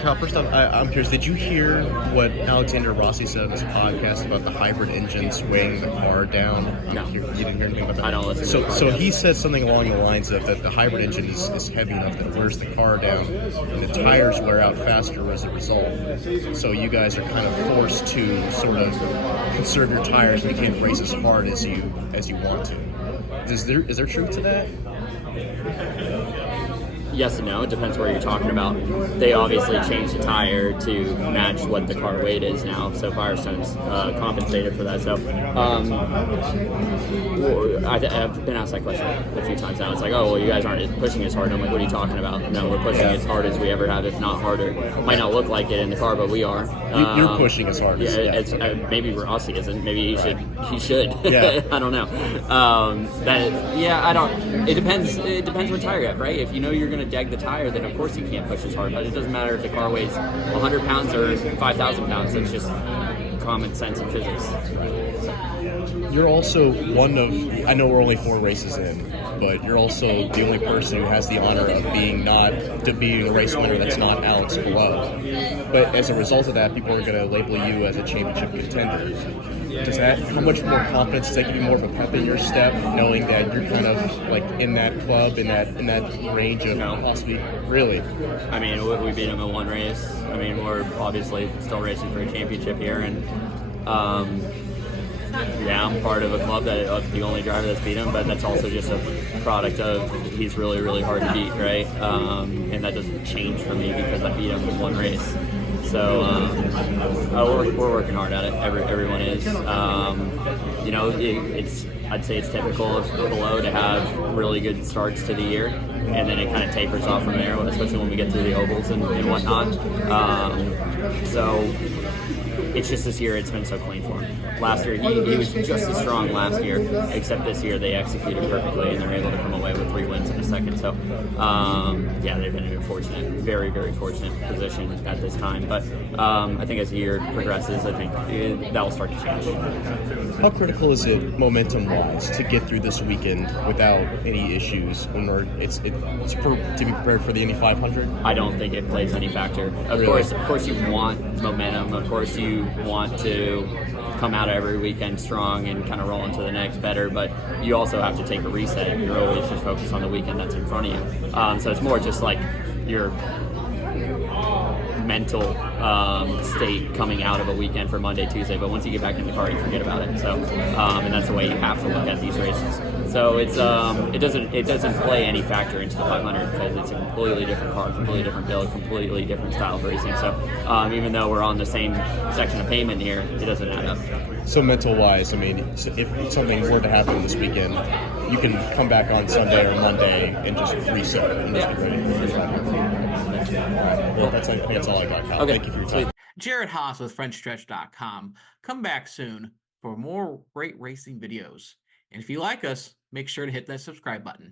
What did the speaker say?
Kyle, first off, I'm curious, did you hear what Alexander Rossi said on his podcast about the hybrid engines weighing the car down? No. You didn't hear anything about that? I don't listen to the So podcast. he said something along the lines of that the hybrid engine is heavy enough that it wears the car down, and the tires wear out faster as a result. So you guys are kind of forced to sort of conserve your tires and you can't race as hard as you want to. Is there truth to that? Yes and no. It depends where you're talking about. They obviously changed the tire to match what the car weight is now, so Firestone's compensated for that. So I've been asked that question a few times now. It's like, oh, well, you guys aren't pushing as hard. And I'm like, what are you talking about? No, we're pushing as hard as we ever have, if not harder. Might not look like it in the car, but we are. You're pushing as hard as maybe Rossi isn't. Maybe he should. Yeah. I don't know. I don't. It depends. It depends what tire you have, right? If you know you're going to deg the tire, then of course you can't push as hard. But it doesn't matter if the car weighs 100 pounds or 5,000 pounds. It's just common sense and physics. You're also one of, I know we're only 4 races in, but you're also the only person who has the honor of being the race winner that's not Alex Palou. But as a result of that, people are going to label you as a championship contender. How much more confidence does that give you more of a pep in your step, knowing that you're kind of like in that club, in that range of possibly, really? I mean, we beat him in 1 race. I mean, we're obviously still racing for a championship here, and I'm part of a club that the only driver that's beat him, but that's also just a product of he's really, really hard to beat, right? And that doesn't change for me because I beat him in 1 race. So we're working hard at it. Everyone is. I'd say it's typical of Palou to have really good starts to the year, and then it kind of tapers off from there, especially when we get through the ovals and whatnot. So it's just this year it's been so clean for him. Last year he was just as strong last year, except this year they executed perfectly and they're able to come away with 3 wins in a second. So they've been in a fortunate, very, very fortunate position at this time. But I think as the year progresses, I think that will start to change. How critical is it, momentum-wise, to get through this weekend without any issues? To be prepared for the Indy 500? I don't think it plays any factor. Of course, you want momentum. Of course, you want to come out every weekend strong and kind of roll into the next better, but you also have to take a reset. You're always just focused on the weekend that's in front of you. So it's more just like your mental state coming out of a weekend for Monday, Tuesday, but once you get back in the car, you forget about it. So, and that's the way you have to look at these races. So it doesn't play any factor into the 500 because it's a completely different car, completely different build, completely different style of racing. So even though we're on the same section of pavement here, it doesn't add up. So mental-wise, I mean, if something were to happen this weekend, you can come back on Sunday or Monday and just reset and just be ready for it. Well, I think that's all I got, Kyle. Okay. Thank you for your time. Jared Haas with Frontstretch.com. Come back soon for more great racing videos. And if you like us, make sure to hit that subscribe button.